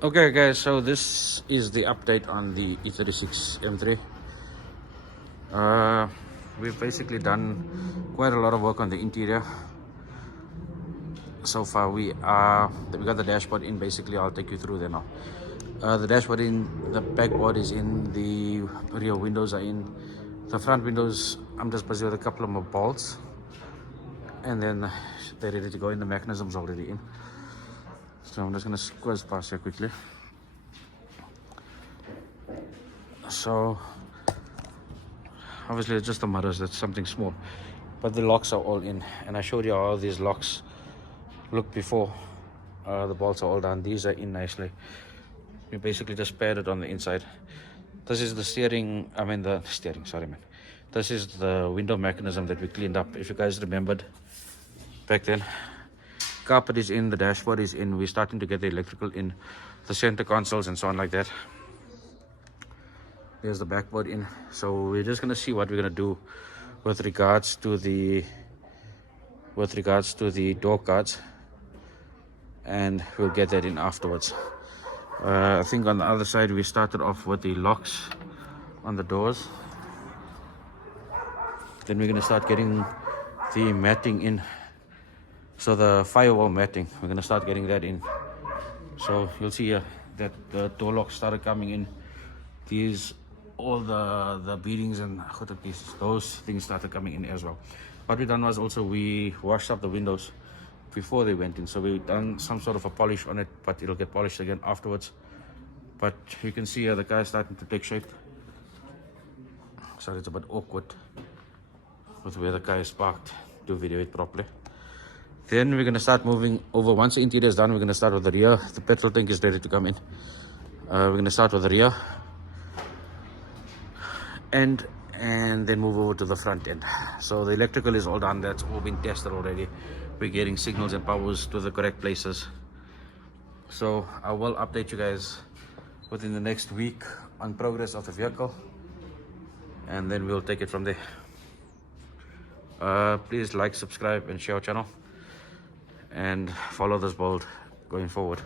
Okay guys, so this is the update on the E36 M3. We've basically done quite a lot of work on the interior. So far we got the dashboard in. Basically I'll take you through there now. The dashboard in, the backboard is in, the rear windows are in, the front windows I'm just busy with a couple of more bolts, and then they're ready to go in. The mechanism's already in, so I'm just going to squeeze past here quickly. So obviously it's just the mirrors, that's something small, but the locks are all in, and I showed you how these locks look before. The bolts are all done, these are in nicely. We basically just paired it on the inside. This is the steering, sorry man, this is the window mechanism that we cleaned up, if you guys remembered back then. Carpet is in, the dashboard is in, we're starting to get the electrical in, the center consoles and so on like that. There's the backboard in. So we're just going to see what we're going to do with regards to the door cards, and we'll get that in afterwards. I think on the other side we started off with the locks on the doors. Then we're going to start getting the matting in. So the firewall matting, we're going to start getting that in. So you'll see here that the door locks started coming in. These, all the beadings and those things started coming in as well. What we done was also we washed up the windows before they went in, so we done some sort of a polish on it, but it'll get polished again afterwards. But you can see here the car is starting to take shape. So it's a bit awkward with where the car is parked to video it properly. Then we're going to start moving over. Once the interior is done, we're going to start with the rear. The petrol tank is ready to come in. We're going to start with the rear end and then move over to the front end. So the electrical is all done, that's all been tested already. We're getting signals and powers to the correct places. So I will update you guys within the next week on progress of the vehicle, and then we'll take it from there. Please like, subscribe and share our channel, and follow this build going forward.